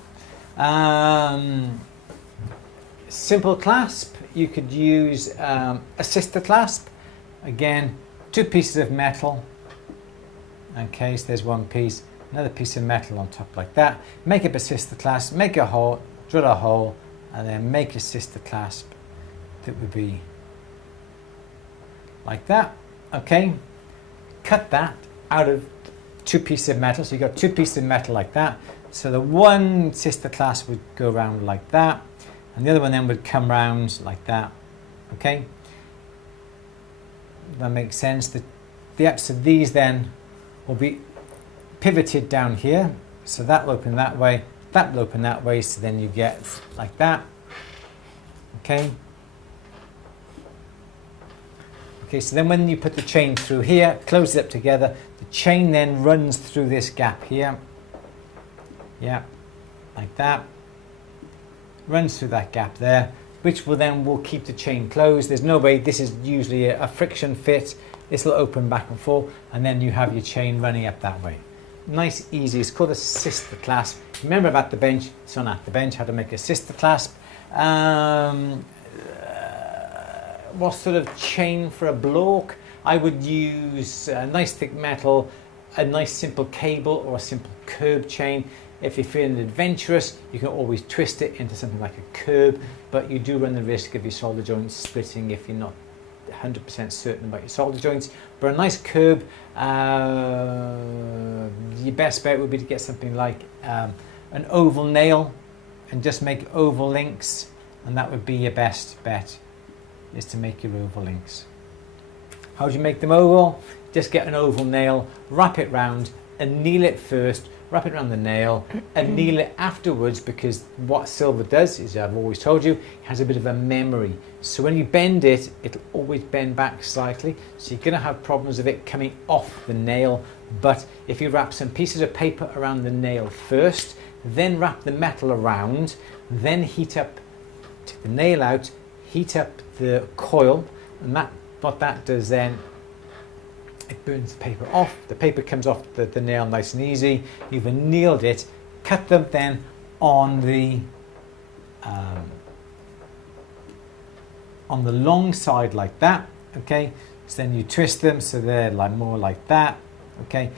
Simple clasp, you could use a sister clasp. Again, 2 pieces of metal. Okay, so there's 1 piece, another piece of metal on top like that. Make up a sister clasp, make a hole, drill a hole, and then make a sister clasp that would be like that. Okay, cut that out of 2 pieces of metal. So you've got 2 pieces of metal like that. So the one sister clasp would go around like that, and the other one then would come round like that. Okay, that makes sense. The ends of these then will be pivoted down here, so that will open that way, that will open that way, so then you get like that. Okay. Okay, so then when you put the chain through here, close it up together, the chain then runs through this gap here. Yeah, like that. Runs through that gap there, which will keep the chain closed. There's no way, this is usually a friction fit, This will open back and forth, and then you have your chain running up that way. Nice, easy. It's called a sister clasp. Remember about the bench, it's on at the bench how to make a sister clasp. What sort of chain for a block? I would use a nice thick metal, a nice simple cable, or a simple curb chain. If you're feeling adventurous, you can always twist it into something like a curb, but you do run the risk of your solder joints splitting if you're not 100% certain about your solder joints. But a nice curb, your best bet would be to get something like an oval nail and just make oval links, and that would be your best bet, is to make your oval links. How do you make them oval? Just get an oval nail, wrap it round, anneal it first, wrap it around the nail, anneal it afterwards, because what silver does is, I've always told you, it has a bit of a memory. So when you bend it, it'll always bend back slightly. So you're going to have problems of it coming off the nail. But if you wrap some pieces of paper around the nail first, then wrap the metal around, then heat up, take the nail out, heat up the coil, and what that does then, it burns the paper off. The paper comes off the nail nice and easy. You've annealed it. Cut them then on the long side like that. Okay. So then you twist them so they're like more like that. Okay.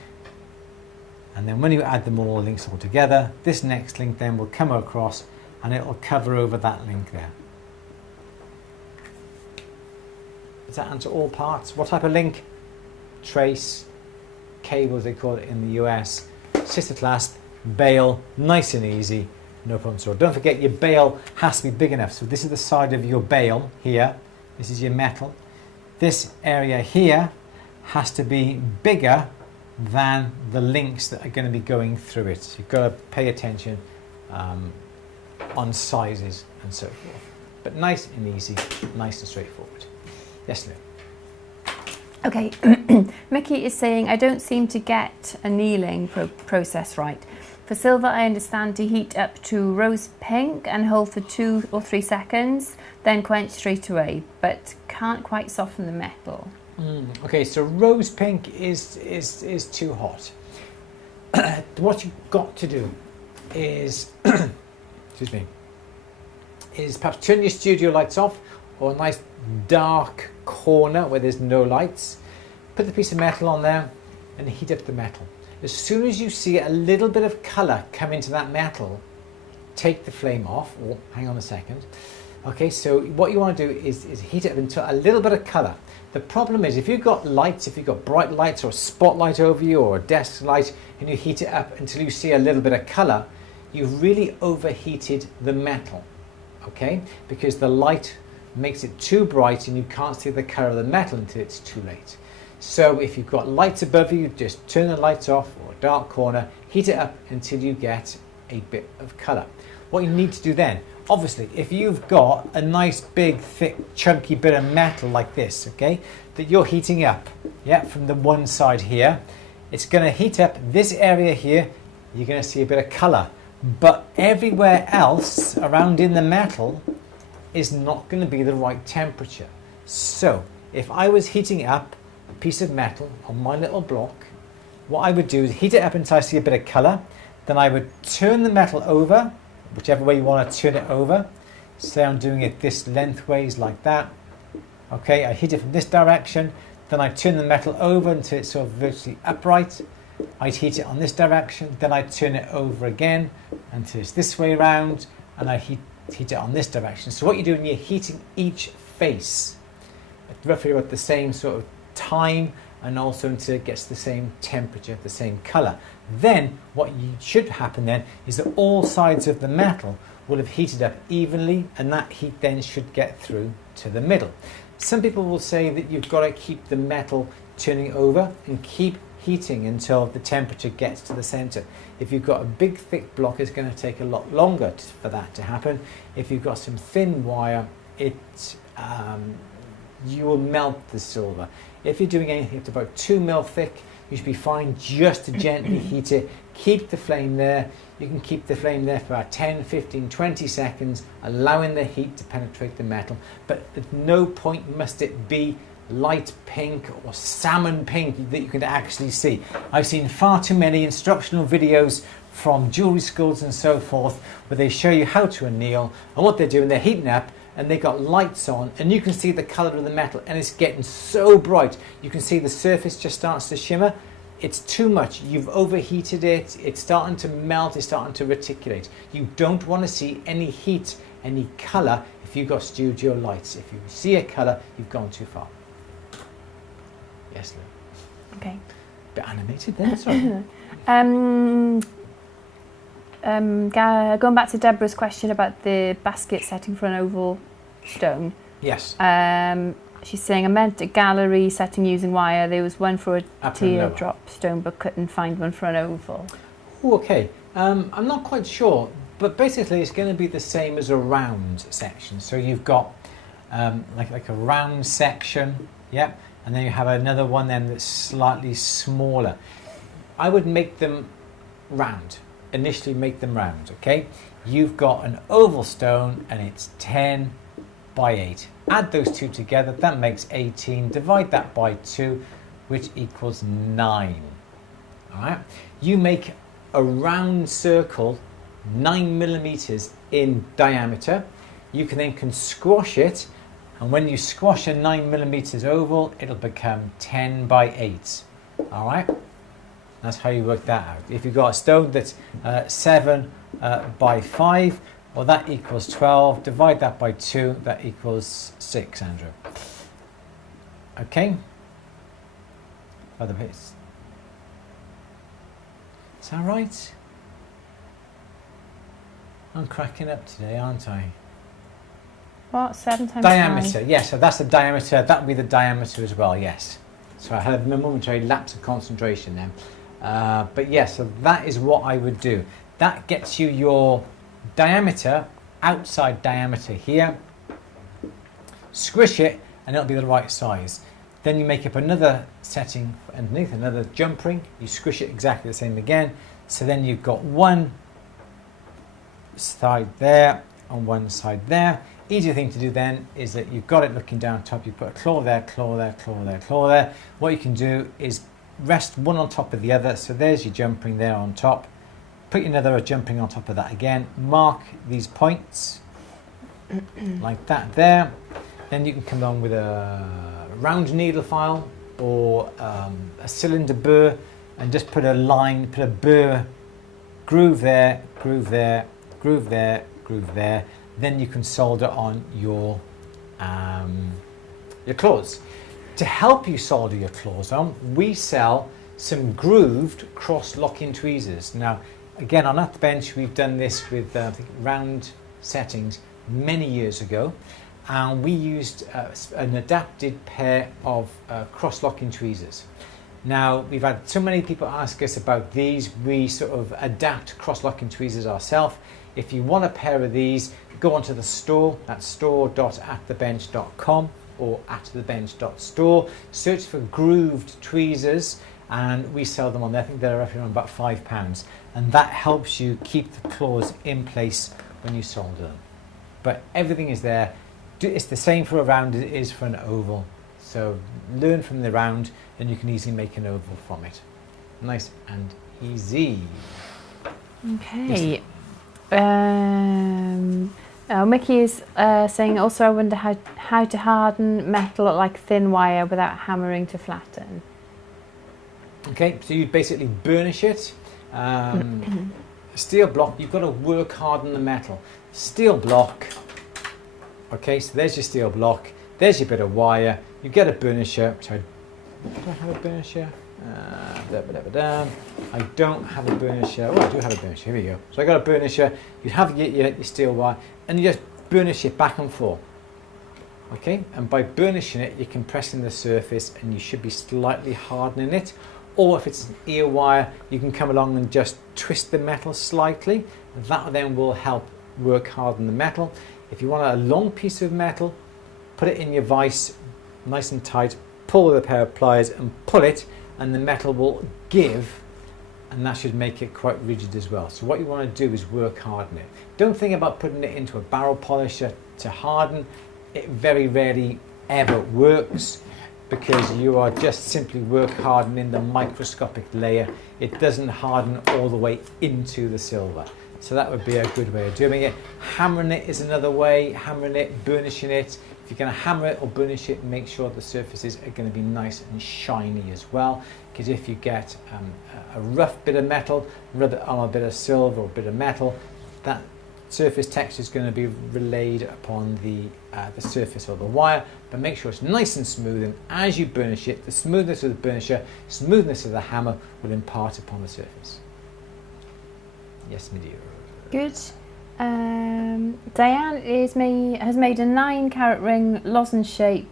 And then when you add them all links all together, this next link then will come across and it will cover over that link there. Does that answer all parts? What type of link? Trace, cable as they call it in the US, sister clasp, bail, nice and easy, no problem. So don't forget your bail has to be big enough. So this is the side of your bail here. This is your metal. This area here has to be bigger than the links that are going to be going through it. So you've got to pay attention on sizes and so forth. But nice and easy, nice and straightforward. Yes, Lou. Okay, Mickey is saying, I don't seem to get annealing process right. For silver, I understand to heat up to rose pink and hold for 2 or 3 seconds, then quench straight away, but can't quite soften the metal. Okay, so rose pink is too hot. What you've got to do is, excuse me, is perhaps turn your studio lights off, or a nice dark corner where there's no lights. Put the piece of metal on there and heat up the metal. As soon as you see a little bit of colour come into that metal, take the flame off, or hang on a second. Okay, so what you want to do is heat it up until a little bit of colour. The problem is, if you've got lights, if you've got bright lights or a spotlight over you or a desk light, and you heat it up until you see a little bit of colour, you've really overheated the metal. Okay, because the light makes it too bright and you can't see the colour of the metal until it's too late. So if you've got lights above you, just turn the lights off, or a dark corner, heat it up until you get a bit of colour. What you need to do then, obviously, if you've got a nice big thick chunky bit of metal like this, okay, that you're heating up, yeah, from the one side here, it's going to heat up this area here, you're going to see a bit of colour, but everywhere else around in the metal is not going to be the right temperature. So if I was heating up a piece of metal on my little block, what I would do is heat it up until I see a bit of colour, then I would turn the metal over, whichever way you want to turn it over. Say I'm doing it this lengthways like that. Okay, I heat it from this direction, then I turn the metal over until it's sort of virtually upright. I'd heat it on this direction, then I turn it over again until it's this way around, and I heat it on this direction. So what you're doing, you're heating each face at roughly about the same sort of time, and also until it gets the same temperature, the same colour. Then what should happen then is that all sides of the metal will have heated up evenly, and that heat then should get through to the middle. Some people will say that you've got to keep the metal turning over and keep heating until the temperature gets to the centre. If you've got a big thick block, it's going to take a lot longer for that to happen. If you've got some thin wire, you will melt the silver. If you're doing anything that's about 2 mil thick, you should be fine just to gently heat it. Keep the flame there. You can keep the flame there for about 10, 15, 20 seconds, allowing the heat to penetrate the metal. But at no point must it be light pink or salmon pink that you can actually see. I've seen far too many instructional videos from jewellery schools and so forth where they show you how to anneal, and what they're doing, they're heating up and they've got lights on and you can see the colour of the metal and it's getting so bright. You can see the surface just starts to shimmer. It's too much. You've overheated it. It's starting to melt. It's starting to reticulate. You don't want to see any heat, any colour if you've got studio lights. If you see a colour, you've gone too far. Yes, Lou. Okay. Bit animated then, sorry. Going back to Deborah's question about the basket setting for an oval stone. Yes. She's saying, I meant a gallery setting using wire. There was one for a teardrop stone, but couldn't find one for an oval. Ooh, okay. I'm not quite sure, but basically it's going to be the same as a round section. So you've got like a round section, yeah, and then you have another one then that's slightly smaller. I would make them round. Initially make them round, okay? You've got an oval stone and it's 10 by 8. Add those two together, that makes 18. Divide that by 2, which equals 9. All right? You make a round circle 9 millimeters in diameter. You can squash it, and when you squash a 9 millimeters oval, it'll become 10 by 8. All right? That's how you work that out. If you've got a stone that's 7 by 5, well, that equals 12. Divide that by 2, that equals 6, Andrew. Okay? By the way, is that right? I'm cracking up today, aren't I? What? 7 times diameter, 9? yes, so that's the diameter. That would be the diameter as well, yes. So I had a momentary lapse of concentration then. But yes, so that is what I would do. That gets you your diameter, outside diameter here. Squish it and it'll be the right size. Then you make up another setting underneath, another jump ring. You squish it exactly the same again. So then you've got one side there and one side there. Easier thing to do then is that you've got it looking down top. You put a claw there, claw there, claw there, claw there. What you can do is rest one on top of the other. So there's your jump ring there on top. Put another jump ring on top of that again. Mark these points like that there. Then you can come along with a round needle file or a cylinder burr and just put a line, put a burr groove there, groove there, groove there, groove there. Then you can solder on your claws. To help you solder your claws on, we sell some grooved cross-locking tweezers. Now, again, on At the Bench, we've done this with I think round settings many years ago, and we used an adapted pair of cross-locking tweezers. Now, we've had so many people ask us about these, we sort of adapt cross-locking tweezers ourselves. If you want a pair of these, go onto the store, that's store.atthebench.com or atthebench.store, search for grooved tweezers, and we sell them on there. I think they're roughly around about £5, and that helps you keep the claws in place when you solder them. But everything is there. It's the same for a round as it is for an oval. So learn from the round and you can easily make an oval from it. Nice and easy. Okay. Mickey is saying also, I wonder how to harden metal like thin wire without hammering to flatten. Okay, so you basically burnish it. Steel block, you've got to work hard on the metal. Steel block. Okay, so there's your steel block. There's your bit of wire. You get a burnisher. Sorry, do I have a burnisher? I don't have a burnisher. Oh, I do have a burnisher. Here we go. So I got a burnisher. You have your steel wire, and you just burnish it back and forth. Okay, and by burnishing it, you're compressing the surface, and you should be slightly hardening it. Or if it's an ear wire, you can come along and just twist the metal slightly. That then will help work harden the metal. If you want a long piece of metal, put it in your vise, nice and tight. Pull with a pair of pliers and pull it, and the metal will give, and that should make it quite rigid as well. So what you want to do is work harden it. Don't think about putting it into a barrel polisher to harden. It very rarely ever works. because you are just simply work hardening the microscopic layer. It doesn't harden all the way into the silver. So that would be a good way of doing it. Hammering it is another way, hammering it, burnishing it. If you're going to hammer it or burnish it, make sure the surfaces are going to be nice and shiny as well, because if you get a rough bit of metal, rub it on a bit of silver or a bit of metal, that surface texture is going to be relayed upon the surface or the wire, but make sure it's nice and smooth, and as you burnish it, the smoothness of the burnisher, smoothness of the hammer will impart upon the surface. Yes, my dear. Good. Diane has made a 9-carat ring, lozenge shape,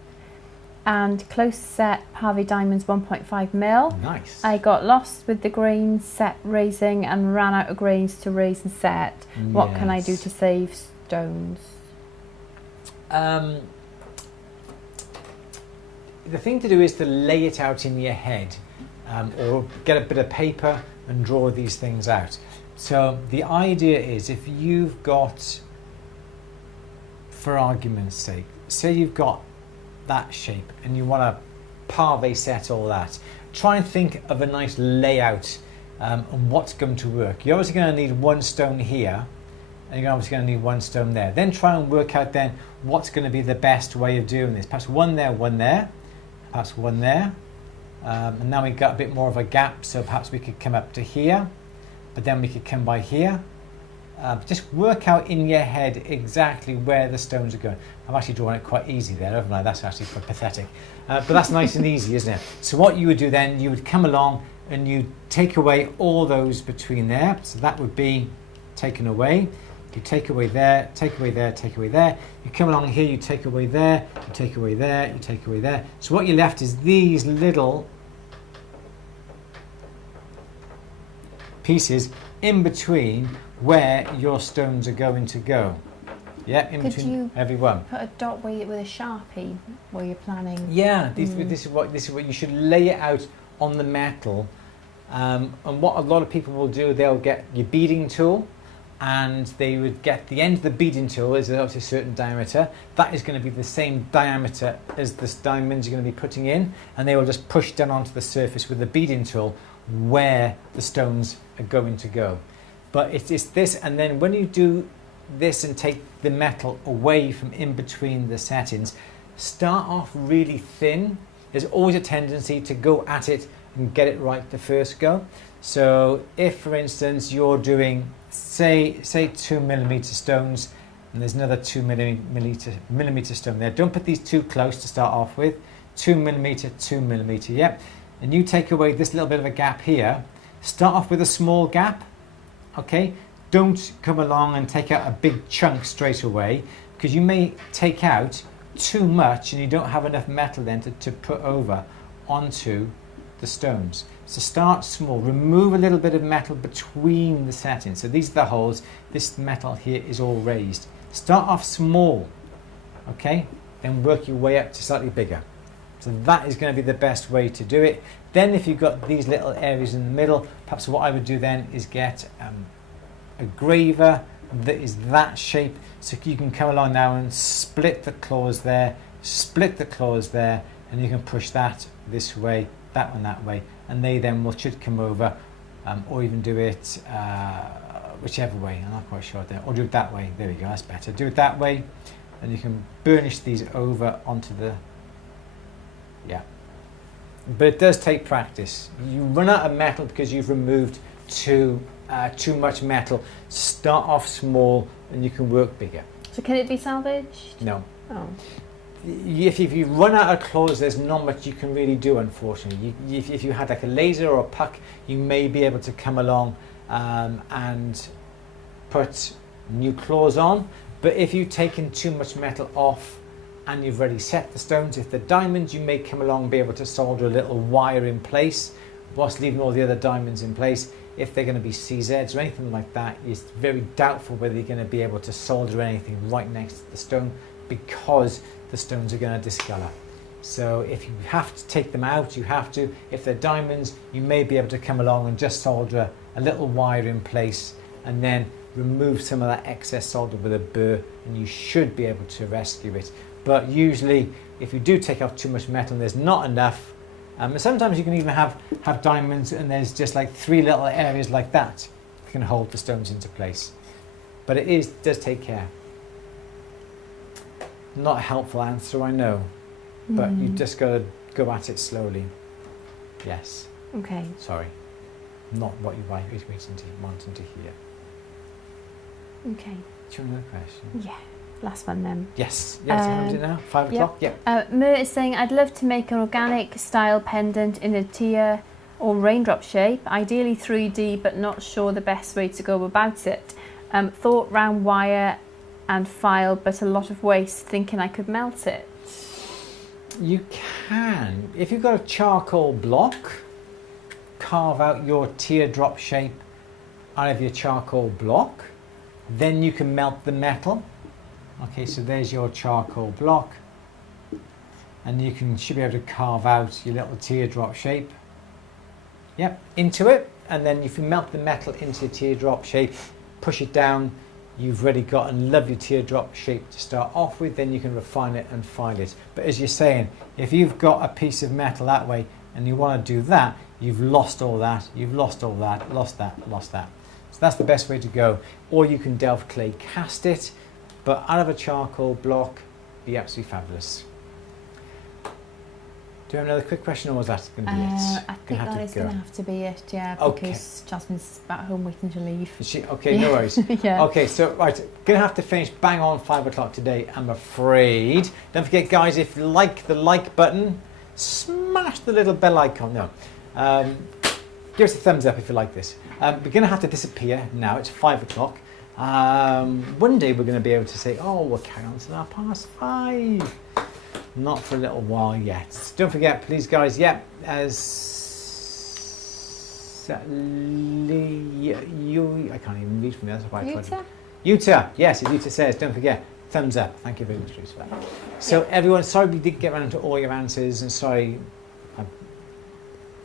and close set Pave diamonds 1.5 mil. Nice. I got lost with the grains set raising and ran out of grains to raise and set. What can I do to save stones? The thing to do is to lay it out in your head, or get a bit of paper and draw these things out. So the idea is, if you've got, for argument's sake, say you've got that shape and you want to Pave set all that, try and think of a nice layout and what's going to work. You're obviously going to need one stone here, and you're obviously going to need one stone there. Then try and work out then what's going to be the best way of doing this. Perhaps one there, perhaps one there. And now we've got a bit more of a gap, so perhaps we could come up to here, but then we could come by here. Just work out in your head exactly where the stones are going. I've actually drawn it quite easy there, haven't I? That's actually quite pathetic. But that's nice and easy, isn't it? So what you would do then, you would come along and you take away all those between there. So that would be taken away. You take away there, take away there, take away there. You come along here, you take away there, you take away there, you take away there. So what you're left is these little pieces in between where your stones are going to go. Yeah, in between every one. Put a dot with a Sharpie where you're planning. Yeah, this is what you should lay it out on the metal. And what a lot of people will do, they'll get your beading tool, and they would get the end of the beading tool is obviously a certain diameter. That is going to be the same diameter as the diamonds you're going to be putting in, and they will just push down onto the surface with the beading tool where the stones are going to go. But it's this, and then when you do this and take the metal away from in between the settings, start off really thin. There's always a tendency to go at it and get it right the first go. So if, for instance, you're doing say 2mm stones, and there's another 2mm stone there, don't put these too close to start off with. 2mm, 2mm, yep. And you take away this little bit of a gap here. Start off with a small gap, okay? Don't come along and take out a big chunk straight away, because you may take out too much and you don't have enough metal then to put over onto the stones. So start small, remove a little bit of metal between the settings. So these are the holes, this metal here is all raised. Start off small, okay? Then work your way up to slightly bigger. So that is going to be the best way to do it. Then if you've got these little areas in the middle, perhaps what I would do then is get a graver that is that shape, so you can come along now and split the claws there, split the claws there, and you can push that this way, that one that way, and they then should come over, or even do it whichever way, I'm not quite sure there, or do it that way, there we go, that's better. Do it that way, and you can burnish these over onto the, yeah. But it does take practice. You run out of metal because you've removed too much metal. Start off small and you can work bigger. So can it be salvaged? No. Oh. If you run out of claws, there's not much you can really do, unfortunately. If you had like a laser or a puck, you may be able to come along and put new claws on. But if you've taken too much metal off and you've already set the stones, if they're diamonds, you may come along and be able to solder a little wire in place whilst leaving all the other diamonds in place. If they're going to be CZs or anything like that, it's very doubtful whether you're going to be able to solder anything right next to the stone, because the stones are going to discolor. So if you have to take them out, you have to. If they're diamonds, you may be able to come along and just solder a little wire in place and then remove some of that excess solder with a burr, and you should be able to rescue it. But usually, if you do take off too much metal and there's not enough, and sometimes you can even have diamonds and there's just like 3 little areas like that can hold the stones into place. But it does take care. Not a helpful answer, I know, but you just got to go at it slowly. Yes. Okay. Sorry, not what you're wanting to hear. Okay. Do you want another question? Yeah. Last one then. Yes. Yes. It now. 5 o'clock. Yeah. Mert is saying, I'd love to make an organic style pendant in a tear or raindrop shape, ideally 3D, but not sure the best way to go about it. Thought round wire and file, but a lot of waste, thinking I could melt it. You can. If you've got a charcoal block, carve out your teardrop shape out of your charcoal block. Then you can melt the metal. Okay, so there's your charcoal block. And you should be able to carve out your little teardrop shape. Yep, into it. And then if you melt the metal into your teardrop shape, push it down, you've already got a lovely teardrop shape to start off with. Then you can refine it and file it. But as you're saying, if you've got a piece of metal that way and you want to do that, you've lost all that, lost that. So that's the best way to go. Or you can delve clay cast it, but out of a charcoal block, be absolutely fabulous. Do you have another quick question, or was that going to be it? I think that is going to have to be it, yeah, because Jasmine's at home waiting to leave. Is she? Okay, no worries. Yeah. Okay, so right, going to have to finish bang on 5 o'clock today, I'm afraid. Don't forget, guys, if you like the like button, smash the little bell icon. No. Give us a thumbs up if you like this. We're going to have to disappear now. It's 5 o'clock. One day we're going to be able to say, oh, we'll carry on till 5:30. Not for a little while yet. Don't forget, please, guys. Yeah, as you, I can't even read from there. That's why I tried to. Utah, yes, as Utah says. Don't forget, thumbs up. Thank you very much, Louise, for that. So, everyone, sorry we didn't get around to all your answers, and sorry I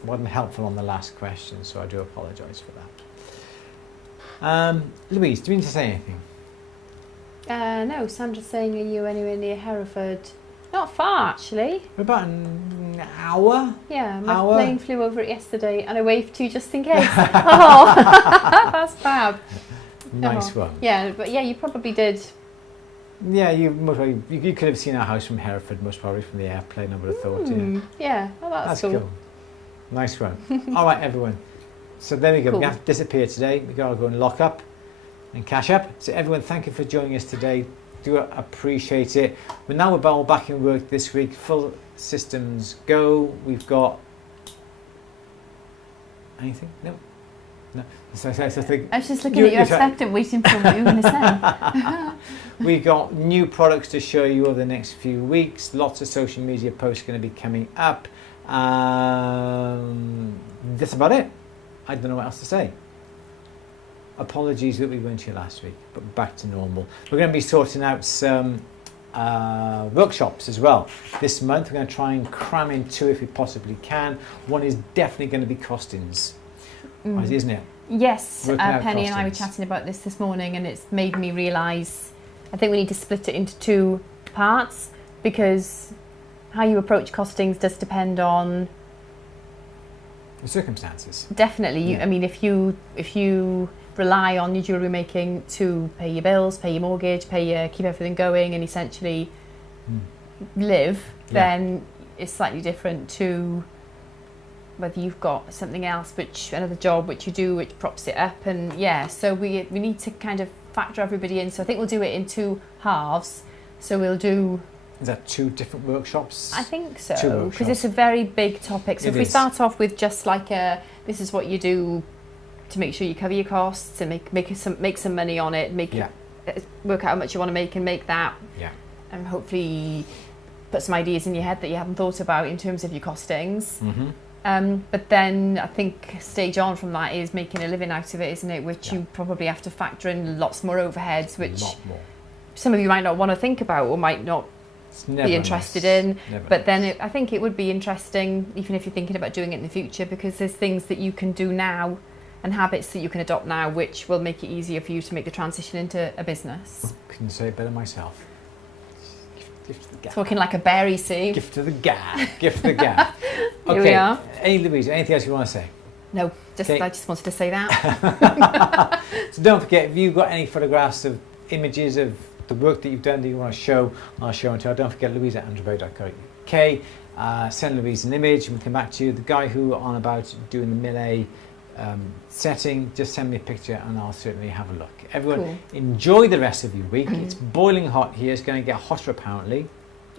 wasn't helpful on the last question. So I do apologise for that. Louise, do you need to say anything? No, Sandra's saying, are you anywhere near Hereford? Not far, actually. We're about an hour. Yeah, my plane flew over it yesterday and I waved to you just in case. Oh, that's fab. Nice one. Yeah, but yeah, you probably did. Yeah, you could have seen our house from Hereford, most probably from the airplane, I would have thought. Yeah, well, that's cool. Nice one. All right, everyone. So there we go. Cool. We have to disappear today. We've got to go and lock up and cash up. So everyone, thank you for joining us today. Do appreciate it. We're now all back in work this week. Full systems go. We've got anything? No. So I was just looking at you expectant, waiting for what you were going to say. We've got new products to show you over the next few weeks. Lots of social media posts going to be coming up. That's about it. I don't know what else to say. Apologies that we weren't here last week, but back to normal. We're going to be sorting out some workshops as well this month. We're going to try and cram in 2 if we possibly can. One is definitely going to be costings, isn't it? Yes, Penny and I were chatting about this morning, and it's made me realise I think we need to split it into 2 parts, because how you approach costings does depend on the circumstances. Definitely. I mean, if you rely on your jewellery making to pay your bills, pay your mortgage, keep everything going, and essentially live, then it's slightly different to whether you've got something else, another job which you do, which props it up, and so we need to kind of factor everybody in. So I think we'll do it in 2 halves. So we'll do. Is that 2 different workshops? I think so, because it's a very big topic. So if we start off with just like this is what you do to make sure you cover your costs and make some money on it, work out how much you want to make and make that, and hopefully put some ideas in your head that you haven't thought about in terms of your costings. But then I think stage on from that is making a living out of it, isn't it? Which you probably have to factor in lots more overheads, which some of you might not want to think about or might not be interested in. But then I think it would be interesting, even if you're thinking about doing it in the future, because there's things that you can do now and habits that you can adopt now which will make it easier for you to make the transition into a business. Couldn't say it better myself. Gift to the gaff. Talking like a berry, see? Gift to the gaff. Gift to the gaff. Okay. Here we are. Louise, anything else you want to say? No, Okay. I just wanted to say that. So don't forget, if you've got any photographs of images of the work that you've done that you want to show, I'll show and tell. Don't forget Louise at andrewandlouise.co.uk. Send Louise an image and we'll come back to you. The guy who on about doing the Millet setting, just send me a picture and I'll certainly have a look. Everyone, Cool. Enjoy the rest of your week. It's boiling hot here. It's going to get hotter apparently.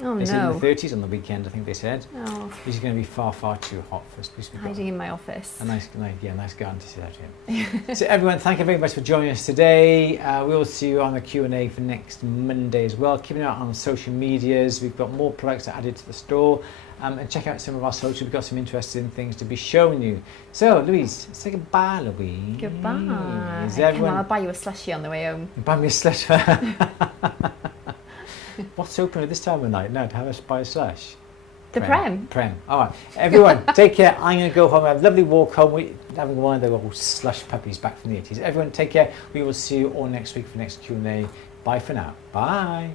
Oh It's in no. the 30s on the weekend, I think they said. Oh, It's going to be far, far too hot for us. hiding in my office. A nice garden to sit out in. So everyone, thank you very much for joining us today. We will see you on the Q&A for next Monday as well. Keep an eye out on social medias. We've got more products added to the store. And check out some of our social. We've got some interesting things to be showing you. So, Louise, say goodbye, Louise. Goodbye. Is Come on, everyone... I'll buy you a slushie on the way home. Buy me a slush. What's open at this time of night now to have us buy a slush? The Prem. Prem. All right. Everyone, take care. I'm going to go home. Have a lovely walk home. We're having one of the old slush puppies back from the 80s. Everyone, take care. We will see you all next week for next Q&A. Bye for now. Bye.